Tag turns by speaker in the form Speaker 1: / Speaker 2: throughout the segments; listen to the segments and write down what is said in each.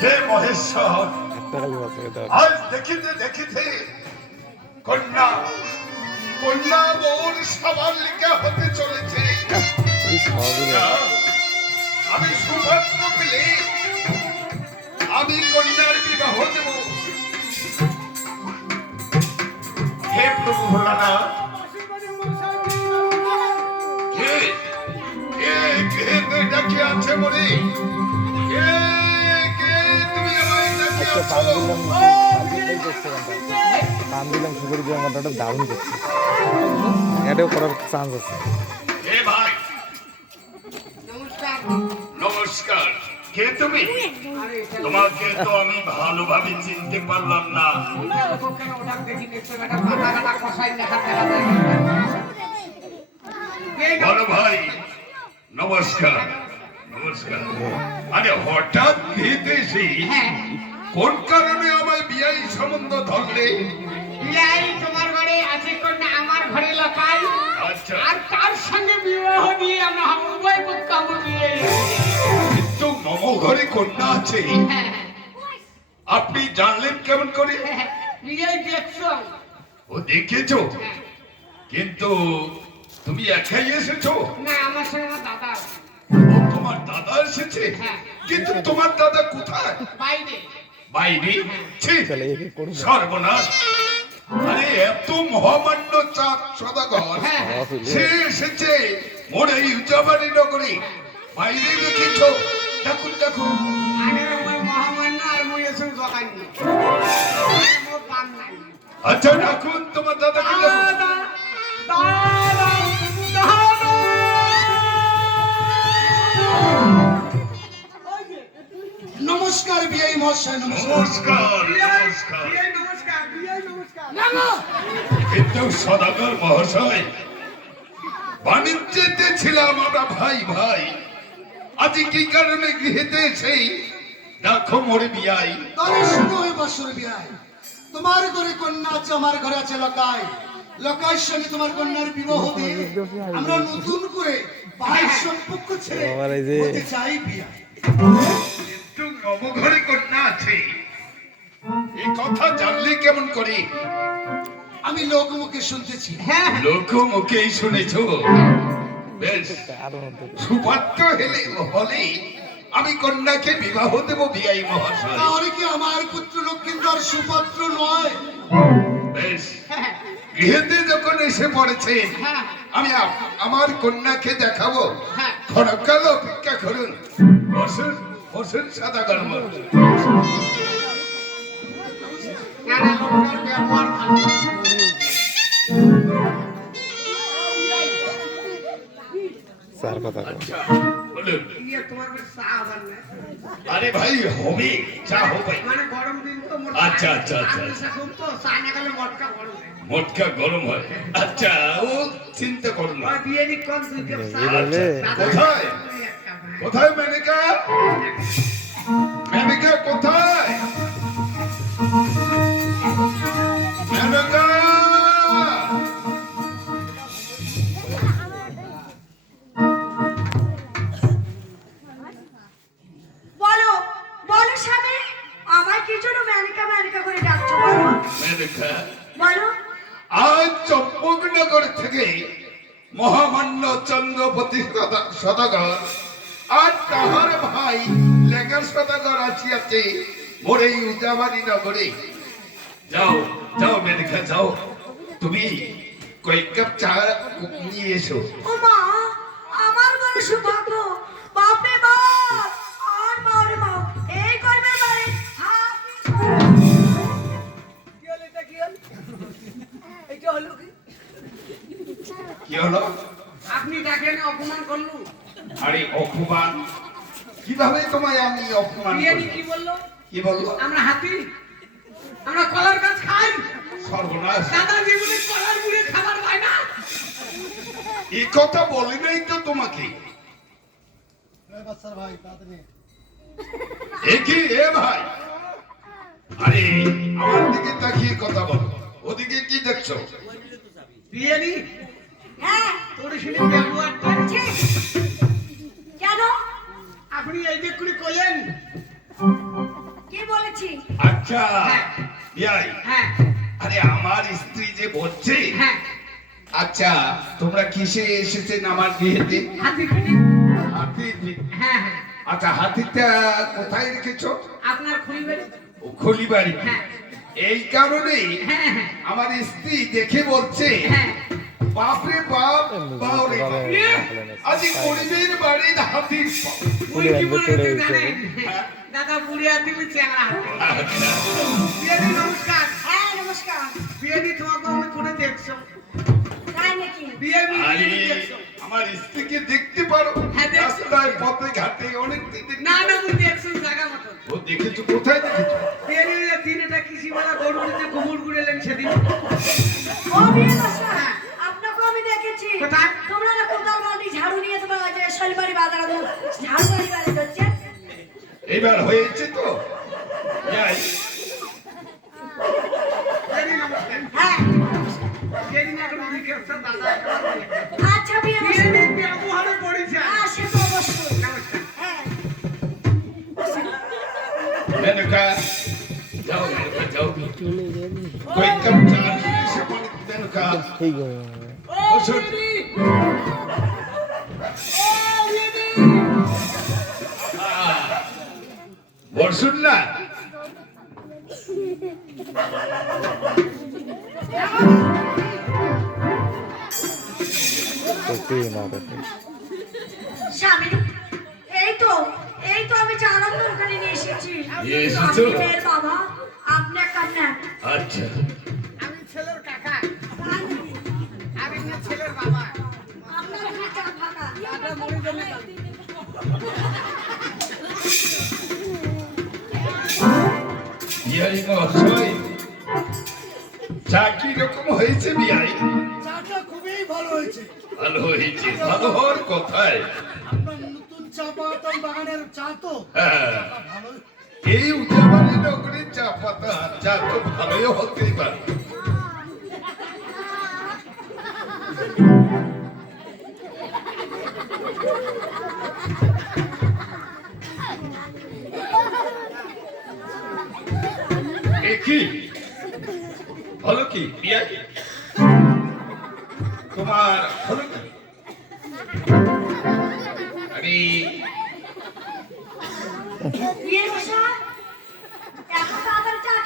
Speaker 1: হে মহেশ্বর আজ দেখিতে দেখিতে কন্যা কন্যা মোর সবার লিখা হতে চলেছে আমি সুভাগ্য পেলে আমি কন্যার বিবাহ দেব হে প্রভু ভোলানাথ কে ডাকি আছে
Speaker 2: দিলাম দিয়ে গানটা দারুণ করছে এটাও করার চান্স আছে
Speaker 1: নমস্কার কে তুমি তোমাকে তো আমি ভালোভাবে চিনতে পারলাম না নমস্কার। নমস্কার। আরে হঠাৎ এসে কোন কারণে আমায় বিয়াই সম্বন্ধ ধরলে?
Speaker 3: বিয়াই তোমার ঘরে আছে কন্যা আমার ঘরে লোকাই
Speaker 1: আচ্ছা।
Speaker 3: আর তার সঙ্গে বিবাহ দিয়ে আমরা উভয় পক্ষ আমরা বিয়ে
Speaker 1: কিন্তু নম ঘরে কন্যা আছে। আপনি জানলেন কেমন করে?
Speaker 3: বিয়ে দেখছ।
Speaker 1: ও দেখেছ? কিন্তু তুমি একাই এসেছ?
Speaker 3: না আমার সঙ্গে আমার দাদা আছে।
Speaker 1: ও তোমার দাদা এসেছে?
Speaker 3: হ্যাঁ।
Speaker 1: কিন্তু তোমার দাদা কোথায়?
Speaker 3: বাইরে।
Speaker 1: বাইরে? ছি,
Speaker 2: একে করব
Speaker 1: সর্বনাশ। আরে এত মহামান্য চাঁদ সদাগর।
Speaker 3: হ্যাঁ, হ্যাঁ।
Speaker 1: সে এসেছে মোর এই উজাবাড়ি নগরে। বাইরে দেখেছ? দেখুন দেখুন। আচ্ছা ডাকুন তোমার দাদাকে।
Speaker 3: দাদা দাদা দাদা।
Speaker 4: নমস্কার বিআই মহাশয় নমস্কার।
Speaker 1: নমস্কার কিন্তু সদাগর মহাশয় বাণিজ্যতে ছিলাম আমরা ভাই ভাই। আজ কি কারণে গৃহেতে এসে দেখো মোরে বিয়াই
Speaker 4: তাহলে শুনো ওই বছর বিআই তোমার ঘরে কন্যা আছে আমার ঘরে আছে লকাই। লকাইয়ের সঙ্গে তোমার কন্যার বিবাহ দিয়ে আমরা নতুন করে ভাই সম্পর্ক ছেড়ে হতে চাই
Speaker 1: কিন্তু নবঘরে কন্যা আছে। এই কথা জানলে কেমন করে?
Speaker 4: আমি লোকমুখে শুনতেছি।
Speaker 3: হ্যাঁ।
Speaker 1: লোক মুখেই শুনেছ? বেশ। সুপাত্র হেলে হলে আমি কন্যাকে বিবাহ দেব বিয়াই মহাশয়।
Speaker 4: তাহলে কি আমার পুত্র লক্ষ্মীন্দর সুপাত্র নয়?
Speaker 1: বেশ। গৃহেতে যখন এসে পড়েছেন
Speaker 3: হ্যাঁ।
Speaker 1: আমি আমার কন্যাকে দেখাবো।
Speaker 3: খড়কাল
Speaker 1: ক্ষণকাল অপেক্ষা করুন। বসুন বসুন সাদা
Speaker 3: গরম। ব্যবহার
Speaker 2: স্যার কথা
Speaker 3: আবার না
Speaker 1: আরে ভাই হবে চা হবে।
Speaker 3: মানে গরম দিন তো
Speaker 1: আচ্ছা, আচ্ছা, আচ্ছা,
Speaker 3: আচ্ছা। তো চা না খেলে মটকা গরম হয়।
Speaker 1: মটকা গরম হয়। আচ্ছা ও চিন্তা করুন না।
Speaker 3: ওই বিয়ে নি কোন দুই কাপ চা
Speaker 2: এই বলে
Speaker 3: দাদা,
Speaker 1: কোথায়? কোথায় মেনিকা? মেনিকা কোথায়? আজ চম্পকনগর থেকে মহামান্য চন্দ্রপতি সদা- সদাগর আর তাহার ভাই লেখা সদাগর আসিয়াছে মোর এই উজাবাড়ি নগরে। যাও যাও মেনকা যাও। তুমি কয়েক কাপ চা নিয়ে এসো।
Speaker 5: আমার বড়
Speaker 3: হলো কি? কি
Speaker 1: হলো?
Speaker 3: আপনি ডাকেন অপমান করলু?
Speaker 1: আরে অপমান? কীভাবে তোমায় আমি অপমান করি?
Speaker 3: কি বলল?
Speaker 1: কি বলল?
Speaker 3: আমরা হাতি। আমরা কলার গাছ খাই।
Speaker 1: সর্বনাশ।
Speaker 3: দাদা জীবনে কলার মুড়ে খাবার পায় না।
Speaker 1: এই কথা বলি নাই তো তোমাকে।
Speaker 4: ভাই
Speaker 1: এ কি? এ ভাই? আরে আমার দিকে তাকিয়ে কথা বলো। ওদিকে কি দেখছ?
Speaker 3: বিয়ে নি
Speaker 5: হ্যাঁ।
Speaker 3: তোর শুনে ব্যবহারটা
Speaker 5: ছি,
Speaker 3: আপনি এই যে করে কইলেন।
Speaker 5: কি বলেছি?
Speaker 1: আচ্ছা বিয়াই
Speaker 3: হ্যাঁ।
Speaker 1: আরে আমার স্ত্রী যে বলছে
Speaker 3: হ্যাঁ।
Speaker 1: আচ্ছা তোমরা কিসে এসেছেন আমার বিয়েতে?
Speaker 3: হাতি
Speaker 1: হাতির
Speaker 3: হ্যাঁ হ্যাঁ।
Speaker 1: আচ্ছা হাতিটা কোথায় রেখেছো?
Speaker 3: আপনার খুলি বেড়ে।
Speaker 1: ও খলিবাড়ি
Speaker 3: হ্যাঁ।
Speaker 1: এই কারণেই
Speaker 3: হ্যাঁ হ্যাঁ
Speaker 1: আমার স্ত্রী দেখে বলছে
Speaker 3: হ্যাঁ
Speaker 1: বাপরে বাপ বাউরে বাপ। আজ গরিবের বাড়ির হাতির পা।
Speaker 3: কি জানেন? দাদা বুড়ি আর তুমি চ্যাংড়া নমস্কার।
Speaker 5: হ্যাঁ নমস্কার।
Speaker 3: বিয়ে তোমাকে আমি করে দেখছ
Speaker 5: তাই নাকি
Speaker 3: বিয়ে
Speaker 1: আরে,
Speaker 3: বিয়ে দেখছ
Speaker 1: আমার স্ত্রীকে দেখতে পারো।
Speaker 3: হ্যাঁ।
Speaker 1: রাস্তায় পথে ঘাটে অনেক দেখতে
Speaker 3: না না মুই দেখছ জায়গা মতো
Speaker 1: ও দেখেছ কোথায় দেখেছ?
Speaker 3: বিয়েদি দিনেটা কৃষিওয়ালা গরু দিতে ঘুমুর ঘুরেলেন সেদিন।
Speaker 5: ও বিয়ে আপনাকে আমি দেখেছি।
Speaker 3: কোথায়?
Speaker 5: তোমরা না কোদাল বালতি ঝাড়ু নিয়ে তোমার যে শনিবারি বাজারে ঝাড়ু বাড়ি
Speaker 1: এবার হয়েছে তো। যাই। কাপ চা নিয়ে এসে
Speaker 2: ঠিক
Speaker 1: না
Speaker 5: স্বামী এই তো এই তো আমি চালান দোকানে নিয়ে এসেছি। বাবা। আপনি একটা
Speaker 1: আচ্ছা।
Speaker 3: আমি ছেলের কাকা। আমি না ছেলের বাবা।
Speaker 5: আপনার তুমি চা ফাঁকা।
Speaker 3: দাদা মরে গেলে
Speaker 1: বিয়াই মহাশয় চা কি রকম হয়েছে বিয়াই
Speaker 4: চাটা খুবই ভালো হয়েছে।
Speaker 1: ভালো হয়েছে। ভালো হওয়ার কথায়।
Speaker 4: আপনার নতুন চা বাগানের চা তো।
Speaker 1: হ্যাঁ। এই নগরীর পারে। কি? তোমার হলো কি? আরে
Speaker 5: বিয়ে বসা এখন তাড়াতাড়ি চা খেয়ে ফেললে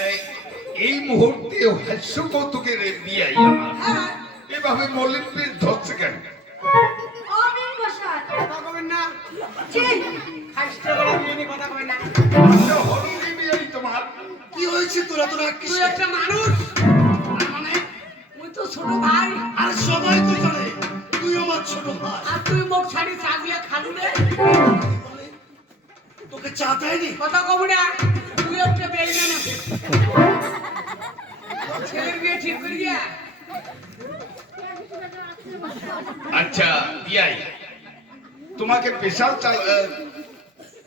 Speaker 1: এই- এই মুহূর্তে হাস্য কৌতুকের বিয়াই আমার।
Speaker 5: হ্যাঁ।
Speaker 1: এভাবে মলিন পেট ধরছে কেন?
Speaker 4: কি হয়েছে তোরা তোরা
Speaker 3: তুই একটা মানুষ। মানে তুই তো ছোট ভাই।
Speaker 4: আর সবাই তো জানে তুই আমার ছোট ভাই।
Speaker 3: আর তুই মুখ ছাড়ি চা দিয়ে খালু রে
Speaker 4: তোকে চা দেয়নি?
Speaker 3: কথা কব না। তুই একটা বেইমান আছে ছেলের বিয়ে ঠিক করে দিয়া।
Speaker 1: আচ্ছা বিয়াই তোমাকে স্পেশাল চাই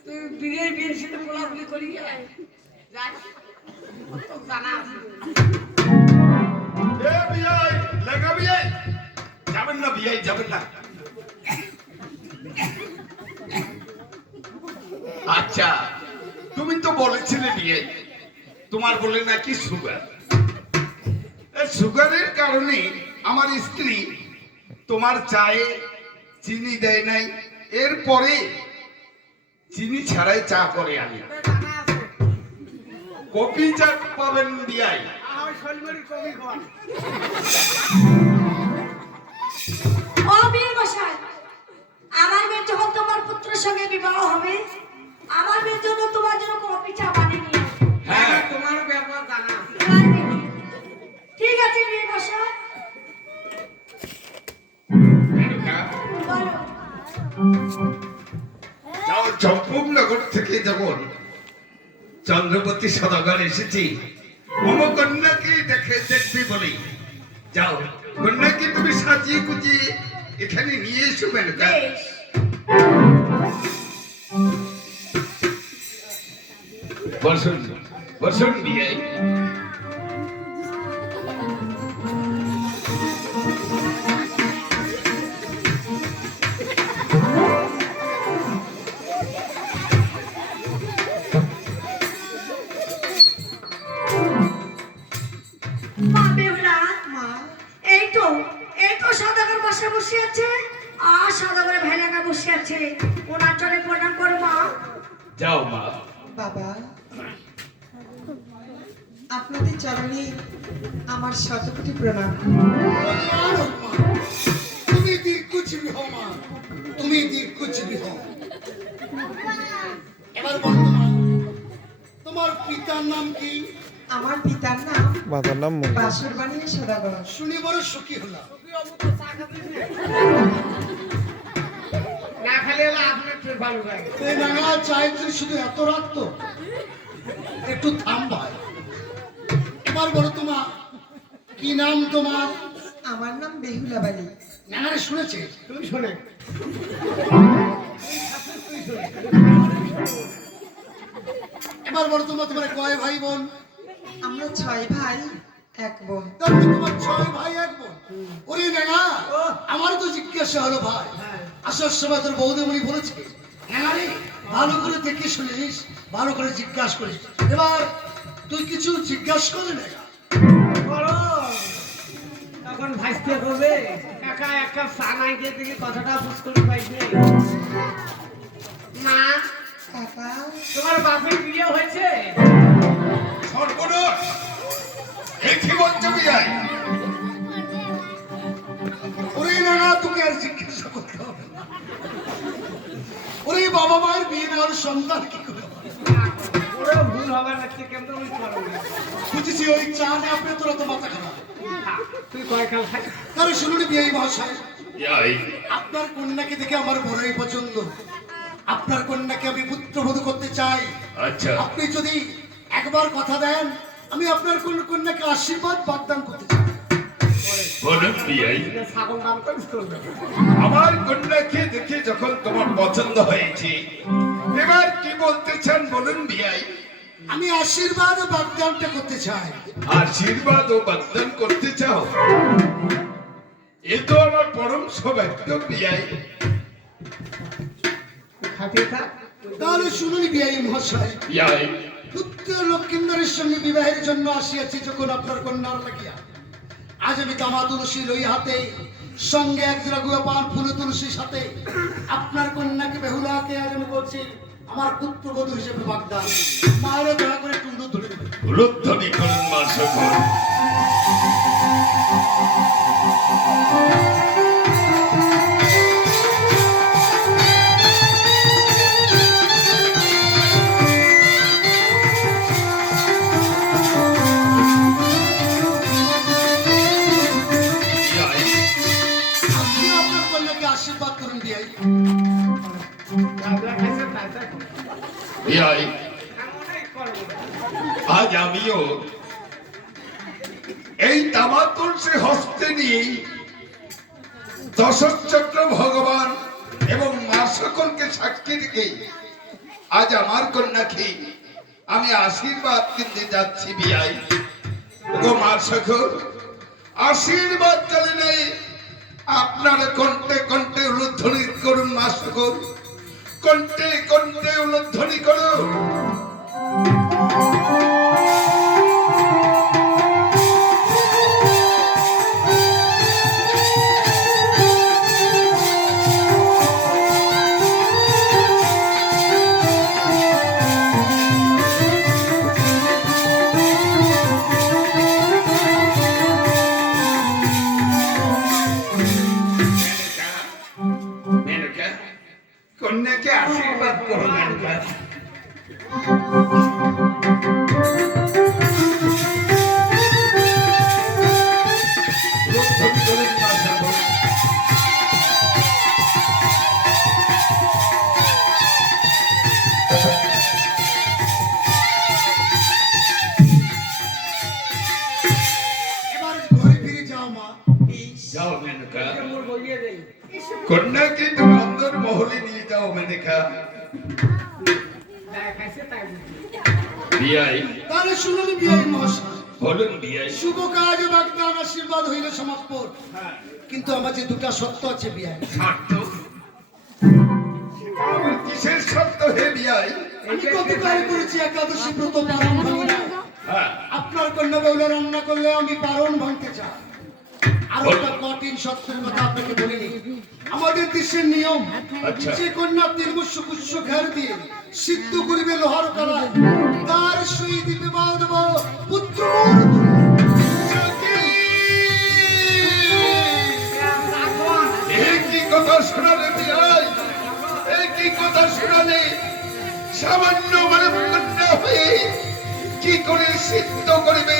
Speaker 3: তুই বিয়ে বিয়ের সাথে কোলাকুলি করি যাই জানা
Speaker 1: এ বিয়াই লাগা বিয়াই যাবেন না বিয়াই যাবেন না। আচ্ছা তুমি তো বলেছিলে বিয়াই তোমার বলে নাকি সুগার। সুগারের কারণে আমার স্ত্রী তোমার চায়ে চিনি দেয় নাই। এরপরে চিনি ছাড়াই চা করে আমি। কপি চা পাবেন বিয়াই।
Speaker 3: আমার
Speaker 5: মেয়ের যখন তোমার পুত্রের সঙ্গে বিবাহ হবে আমার মেয়ের জন্য তোমার জন্য কপি চা বানিয়ে নিয়ে
Speaker 1: হ্যাঁ
Speaker 3: তোমার ব্যাপার জানা?
Speaker 5: ঠিক আছে
Speaker 1: যাও চম্পকনগর থেকে যেমন চন্দ্রপতি সদাগর এসেছি মম কন্যাকে দেখে দেখবি বলি। যাও কন্যাকে তুমি সাজিয়ে গুজিয়ে এখানে নিয়ে এসো মেনকা
Speaker 5: বেশ
Speaker 1: বসুন বসুন
Speaker 3: চরণে আমার শতকোটি প্রণাম।
Speaker 4: তুমি দীর্ঘজীবী হও মা। তুমি দীর্ঘজীবী হও। এবার তোমার পিতার নাম কি?
Speaker 3: আমার পিতার নাম
Speaker 2: মাতার নাম
Speaker 3: বাসুরবাণী সদাগর।
Speaker 4: শুনে বড় সুখী হলাম।
Speaker 3: না খালি হলে আপনার চোর ভালো লাগে।
Speaker 4: এই নাগা চাই তুই শুধু এত রাখতো একটু থাম ভাই। এবার বলো তোমার কি নাম তোমার?
Speaker 3: আমার নাম বেহুলা বাড়ি
Speaker 4: নাগারে শুনেছে?
Speaker 3: তুমি শোনে।
Speaker 4: এবার বলো তোমার তোমার কয় ভাই বোন?
Speaker 3: আমরা ছয় ভাই এক বোন।
Speaker 4: তারপরে তোমার ছয় ভাই এক বোন। ওরে নাগা আমার তো জিজ্ঞাসা হলো ভাই। আসার সময় তোর বৌদেমণি বলেছে ভালো করে দেখে শুনিস ভালো করে জিজ্ঞাসা করিস। এবার তুই কিছু জিজ্ঞাসা করলি না
Speaker 3: তখন ভাইস্তে করবে একা এক কাপ চা নাই দিয়ে দেখি কথাটা বুঝ করে পাইছে মা কাকা তোমার বাপের বিয়ে হয়েছে?
Speaker 1: সর্বনাশ! বিয়াই
Speaker 4: ওরে নানা তোকে আর জিজ্ঞাসা করতে হবে না। ওরে বাবা মায়ের বিয়ে দেওয়ার সন্তান কি বুঝেছি ওই চা না আপনি তোরা তো মাথা খারাপ।
Speaker 3: তুই কয় কাল খাই।
Speaker 4: শুনুন বিয়ে মহাশয়। আপনার কন্যাকে দেখে আমার বড়ই পছন্দ। আপনার কন্যাকে আমি পুত্রবধূ করতে চাই।
Speaker 1: আচ্ছা।
Speaker 4: আপনি যদি একবার কথা দেন আমি আপনার কোন কন্যাকে আশীর্বাদ বাগদান করতে চাই।
Speaker 1: আমার কন্যাকে দেখে যখন তোমার পছন্দ হয়েছে এবার কি বলতে চান বলুন বিয়াই
Speaker 4: আমি আশীর্বাদ ও বাগদানটা করতে চাই।
Speaker 1: আশীর্বাদ ও বাদদান করতে চাও? এ তো আমার পরম সৌভাগ্য বিয়াই।
Speaker 4: তাহলে শুনুন বিআই মহাশয়
Speaker 1: বিয়াই।
Speaker 4: পুত্র লক্ষ্মীন্দরের সঙ্গে বিবাহের জন্য আসিয়াছি যখন আপনার কন্যার লাগিয়া। আজ আমি তামা তুলসী লই হাতে সঙ্গে এক জোড়া গুয়া পান ফুল তুলসীর সাথে। আপনার কন্যাকে বেহুলাকে আজ আমি বলছি আমার পুত্রবধূ হিসেবে বাগদান। মায়েরও দয়া করে একটু
Speaker 1: উলুধ্বনি এই তামা তুলসী হস্তে নিয়ে দশচক্র ভগবান এবং মা সকলকে সাক্ষী রেখে আজ আমার কন্যাকে আমি আশীর্বাদ কিনতে যাচ্ছি বিয়াই গো মা সকল, আশীর্বাদ চলে নেই আপনার কণ্ঠে কণ্ঠে উলুধ্বনি করুন মা সকল। কণ্ঠে কণ্ঠে উলুধ্বনি করুন। বিয়াই।
Speaker 4: তাহলে শুনুন বিয়াই মহাশয়।
Speaker 1: বলুন বিয়াই।
Speaker 4: শুভ কাজ বাগদান আশীর্বাদ হইলে সমাপন কিন্তু আমার যে দুটা সত্য আছে বিয়াই।
Speaker 1: শর্ত কিসের সত্য হে বিয়াই।
Speaker 4: আমি গতকাল করেছি একাদশী ব্রত পালন করি না
Speaker 1: হ্যাঁ।
Speaker 4: আপনার কন্যা বলে রান্না করলে আমি বারণ ভাঙতে চাই। আর একটা কঠিন সত্যের কথা আপনাকে বলিনি আমাদের দেশের নিয়ম
Speaker 1: আচ্ছা।
Speaker 4: যে কন্যা তিন বৎস কুচ্ছ ঘর দিয়ে সিদ্ধ করিবে লোহার কালায় তার দেব পুত্র
Speaker 1: কথা শোনালে বিয়াই কি কথা শোনালে সামান্য মানে কন্যা হয়ে কি করে সিদ্ধ করিবে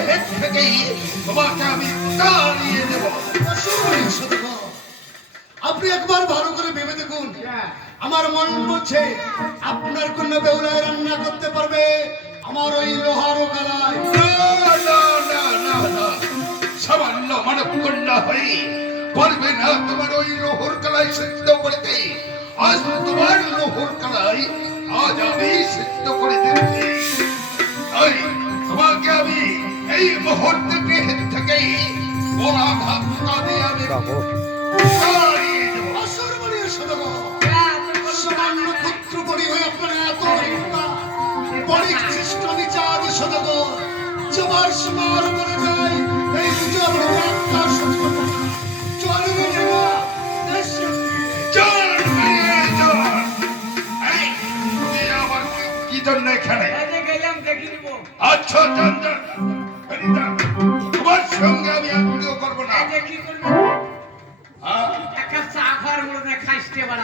Speaker 1: থেকেই তোমাকে আমি তাড়িয়ে দেব।
Speaker 4: আপনি একবার ভালো করে ভেবে দেখুন।
Speaker 3: হ্যাঁ।
Speaker 4: আমার মন বলছে আপনার কন্যা বেউলায় রান্না করতে পারবে আমার ওই লোহার গালায়।
Speaker 1: সামান্য মানব কন্যা হয়ে পারবে না তোমার ওই লোহর কালাই সিদ্ধ করিতে। আজ তোমার লোহর কালাই আজ আমি সিদ্ধ করে দিচ্ছি। তাই তোমাকে আমি এই মুহূর্তে গৃহের থেকেই ওরা ধাক্কা দিয়ে আমি
Speaker 4: সামান্য পুত্র পরি হয়ে আপনারা এত হিংসা, পরিচিষ্ট বিচার জবার সমার করে যায় এই সত্য। চলবে না
Speaker 1: জন্য এখানে? আচ্ছা কি
Speaker 3: করবে? এক কাপ চা খাওয়ার
Speaker 1: মনে খাইতে পারা